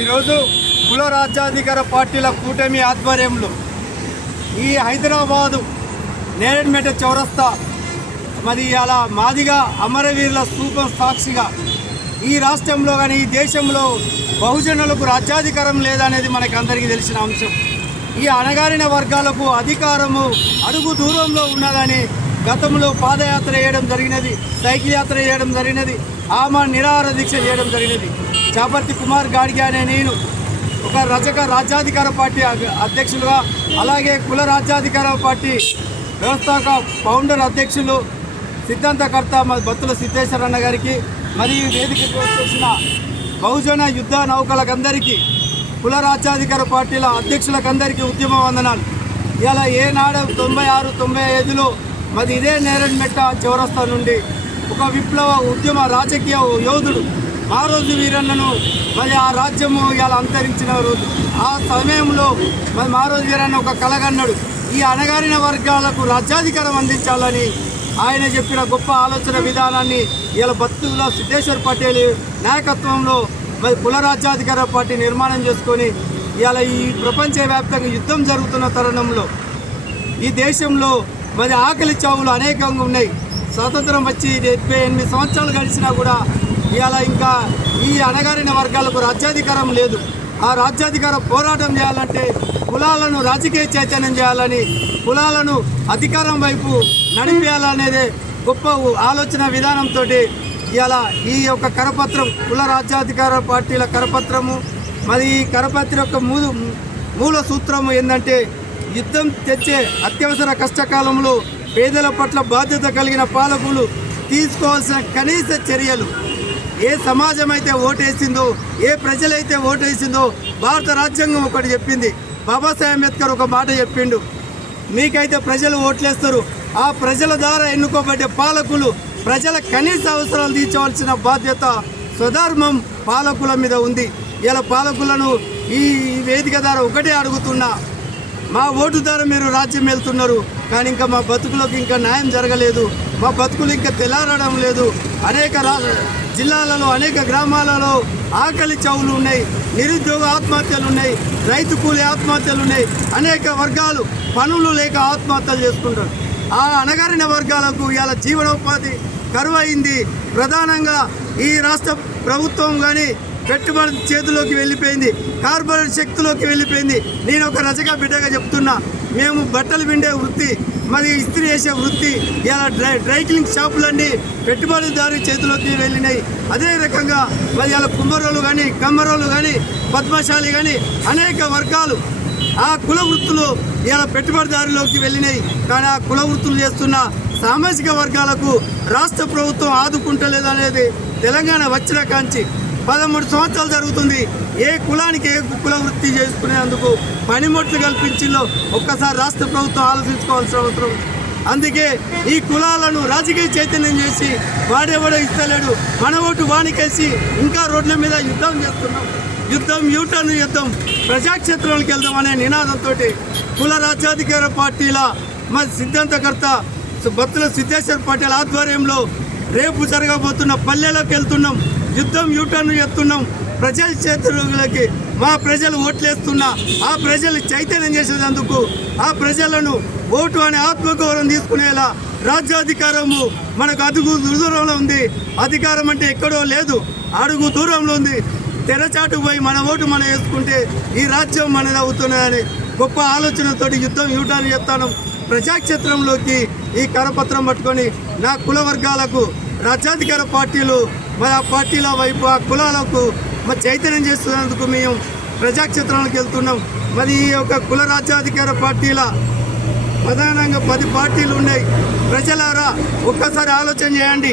ఈరోజు కుల రాజ్యాధికార పార్టీల కూటమి ఆధ్వర్యంలో ఈ హైదరాబాదు నేరేడ్మెట చౌరస్తా మరి అలా మాదిగా అమరవీరుల స్తూపం సాక్షిగా ఈ రాష్ట్రంలో కానీ ఈ దేశంలో బహుజనులకు రాజ్యాధికారం లేదనేది మనకు అందరికీ తెలిసిన అంశం. ఈ అణగారిన వర్గాలకు అధికారము అడుగు దూరంలో ఉన్నదని గతంలో పాదయాత్ర చేయడం జరిగినది, సైకిల్ యాత్ర చేయడం జరిగినది, ఆమె నిరాహార దీక్ష చేయడం జరిగినది. చాపర్తి కుమార్ గాడిగే అనే నేను ఒక రాజ్యాధికార పార్టీ అధ్యక్షులుగా, అలాగే కుల రాజ్యాధికార పార్టీ వ్యవస్థాపక ఫౌండర్ అధ్యక్షులు సిద్ధాంతకర్త బత్తుల సిద్ధేశ్వర అన్న గారికి, మరియు వేదికకు వచ్చేసిన బహుజన యుద్ధ నౌకలకందరికీ, కుల రాజ్యాధికార పార్టీల అధ్యక్షులకందరికీ ఉద్యమ వందనాలు. ఇలా ఏనాడు 96, 95లో మరి ఇదే నేరేడ్మెట చౌరస్తా నుండి ఒక విప్లవ ఉద్యమ రాజకీయ యోధుడు మారోజు వీరన్నను మరి ఆ రాజ్యము ఇలా అంతరించిన రోజు. ఆ సమయంలో మరి మారోజు వీరన్న ఒక కలగన్నాడు, ఈ అణగారిన వర్గాలకు రాజ్యాధికారం అందించాలని ఆయన చెప్పిన గొప్ప ఆలోచన విధానాన్ని ఇలా బత్తుల సిద్ధేశ్వర్ పటేల్ నాయకత్వంలో మరి కుల రాజ్యాధికార పార్టీ నిర్మాణం చేసుకొని ఇలా ఈ ప్రపంచవ్యాప్తంగా యుద్ధం జరుగుతున్న తరుణంలో ఈ దేశంలో మరి ఆకలి చావులు అనేకంగా ఉన్నాయి. స్వాతంత్రం వచ్చి 78 సంవత్సరాలు గడిచినా కూడా ఇవాళ ఇంకా ఈ అణగారిన వర్గాలకు రాజ్యాధికారం లేదు. ఆ రాజ్యాధికార పోరాటం చేయాలంటే కులాలను రాజకీయ చైతన్యం చేయాలని, కులాలను అధికారం వైపు నడిపేయాలనేదే గొప్ప ఆలోచన విధానంతో ఇవాళ ఈ యొక్క కరపత్రం, కుల రాజ్యాధికార పార్టీల కరపత్రము. మరి ఈ కరపత్రం యొక్క మూల సూత్రము ఏంటంటే, యుద్ధం తెచ్చే అత్యవసర కష్టకాలంలో పేదల పట్ల బాధ్యత కలిగిన పాలకులు తీసుకోవాల్సిన కనీస చర్యలు. ఏ సమాజం అయితే ఓటేసిందో, ఏ ప్రజలైతే ఓటేసిందో భారత రాజ్యాంగం ఒకటి చెప్పింది. బాబాసాహెబ్ అంబేద్కర్ ఒక మాట చెప్పిండు, మీకైతే ప్రజలు ఓట్లేస్తారు, ఆ ప్రజల ద్వారా ఎన్నుకోబడ్డే పాలకులు ప్రజల కనీస అవసరాలు తీర్చవలసిన బాధ్యత, స్వధర్మం పాలకుల మీద ఉంది. ఇలా పాలకులను ఈ వేదిక ద్వారా ఒకటే అడుగుతున్నా, మా ఓటు ద్వారా మీరు రాజ్యం వెళ్తున్నారు, కానీ ఇంకా మా బతుకులకు ఇంకా న్యాయం జరగలేదు, మా బతుకులు ఇంకా తెల్లారడం లేదు. అనేక జిల్లాలలో, అనేక గ్రామాలలో ఆకలి చావులు ఉన్నాయి, నిరుద్యోగ ఆత్మహత్యలు ఉన్నాయి, రైతు కూలి ఆత్మహత్యలు ఉన్నాయి, అనేక వర్గాలు పనులు లేక ఆత్మహత్యలు చేసుకుంటారు. ఆ అణగారిన వర్గాలకు ఇవాళ జీవనోపాధి కరువైంది. ప్రధానంగా ఈ రాష్ట్ర ప్రభుత్వం కానీ పెట్టుబడి చేతిలోకి వెళ్ళిపోయింది, కార్పొరేట్ శక్తిలోకి వెళ్ళిపోయింది. నేను ఒక రజగా బిడ్డగా చెప్తున్నా, మేము బట్టలు పిండే వృత్తి, మరి ఇస్త్రీ చేసే వృత్తి, ఇలా డ్రై క్లీనింగ్ షాపులన్నీ పెట్టుబడిదారు చేతిలోకి వెళ్ళినాయి. అదే రకంగా మరి ఇలా కుమ్మరోళ్ళు కానీ, కమ్మరోళ్ళు కానీ, పద్మశాలి కానీ అనేక వర్గాలు ఆ కుల వృత్తులు ఇలా పెట్టుబడిదారులోకి వెళ్ళినాయి. కానీ ఆ కుల వృత్తులు చేస్తున్న సామాజిక వర్గాలకు రాష్ట్ర ప్రభుత్వం ఆదుకుంటలేదనేది తెలంగాణ వచ్చిన కాంచి 13 సంవత్సరాలు జరుగుతుంది. ఏ కులానికి ఏ కుల వృత్తి చేసుకునేందుకు పనిముట్లు కల్పించిందో ఒక్కసారి రాష్ట్ర ప్రభుత్వం ఆలోచించుకోవాల్సిన అవసరం. అందుకే ఈ కులాలను రాజకీయ చైతన్యం చేసి వాడెవడో ఇస్తలేడు, మన ఓటు వానికేసి ఇంకా రోడ్ల మీద యుద్ధం చేస్తున్నాం. యుద్ధం యూటర్న్ యుద్ధం, ప్రజాక్షేత్రంలోకి వెళ్దాం అనే నినాదంతో కుల రాజ్యాధికార పార్టీల మరి సిద్ధాంతకర్త బత్తుల సిద్ధేశ్వర్ పటేల్ ఆధ్వర్యంలో రేపు జరగబోతున్న పల్లెలకు వెళ్తున్నాం. యుద్ధం యూటర్న్ చేస్తున్నాం. ప్రజల చేతులకి మా ప్రజలు ఓట్లేస్తున్నా ఆ ప్రజలు చైతన్యం చేసేందుకు, ఆ ప్రజలను ఓటు అనే ఆత్మగౌరవం తీసుకునేలా రాజ్యాధికారము మనకు అడుగు దూరంలో ఉంది. అధికారం అంటే ఎక్కడో లేదు, అడుగు దూరంలో ఉంది. తెరచాటు పోయి మన ఓటు మనం వేసుకుంటే ఈ రాజ్యం మనది అవుతున్నదని గొప్ప ఆలోచనతో యుద్ధం యూటర్న్ చేస్తాను. ప్రజాక్షేత్రంలోకి ఈ కరపత్రం పట్టుకొని నా కుల వర్గాలకు రాజ్యాధికార పార్టీలు మరి ఆ పార్టీల వైపు ఆ కులాలకు మరి చైతన్యం చేస్తున్నందుకు మేము ప్రజాక్షేత్రంలోకి వెళ్తున్నాం. మరి ఈ యొక్క కుల రాజ్యాధికార పార్టీల ప్రధానంగా 10 పార్టీలు ఉన్నాయి. ప్రజలారా ఒక్కసారి ఆలోచన చేయండి.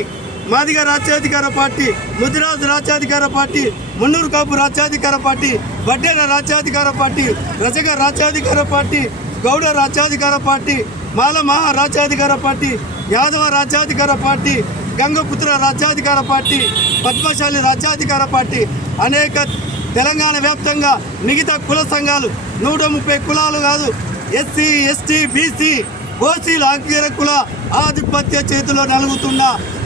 మాదిగ రాజ్యాధికార పార్టీ, ముదిరాజు రాజ్యాధికార పార్టీ, మున్నూరు కాపు రాజ్యాధికార పార్టీ, వడ్డేర రాజ్యాధికార పార్టీ, రజగ రాజ్యాధికార పార్టీ, గౌడ రాజ్యాధికార పార్టీ, మాల మహా రాజ్యాధికార పార్టీ, యాదవ రాజ్యాధికార పార్టీ, గంగపుత్ర రాజ్యాధికార పార్టీ, పద్మశాలి రాజ్యాధికార పార్టీ, అనేక తెలంగాణ వ్యాప్తంగా మిగతా కుల సంఘాలు 130 కులాలు కాదు, ఎస్సీ, ఎస్టీ, బీసీ, ఓసీలు అగ్రకుల ఆధిపత్య చేతిలో నలుగుతున్న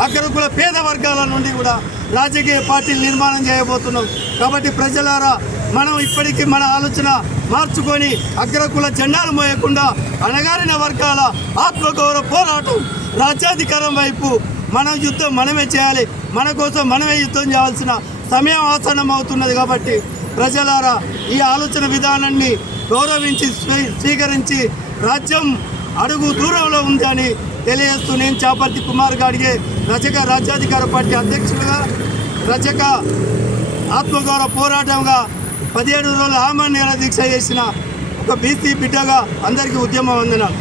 అగ్రకుల పేద వర్గాల నుండి కూడా రాజకీయ పార్టీలు నిర్మాణం చేయబోతున్నాం. కాబట్టి ప్రజలారా మనం ఇప్పటికీ మన ఆలోచన మార్చుకొని అగ్రకుల జెండాలు మోయకుండా అణగారిన వర్గాల ఆత్మగౌరవ పోరాటం రాజ్యాధికారం వైపు మన యుద్ధం మనమే చేయాలి. మన కోసం మనమే యుద్ధం చేయాల్సిన సమయం ఆసన్నం అవుతున్నది. కాబట్టి ప్రజలారా ఈ ఆలోచన విధానాన్ని గౌరవించి స్వీకరించి రాజ్యం అడుగు దూరంలో ఉంది అని తెలియజేస్తూ నేను చాపర్తి కుమార్ గాడిగే రజక రాజ్యాధికార పార్టీ అధ్యక్షులుగా రజక ఆత్మగౌరవ పోరాటంగా 17 రోజుల ఆమరణ దీక్ష చేసిన ఒక బీసీ బిడ్డగా అందరికీ ఉద్యమ వందనాలు.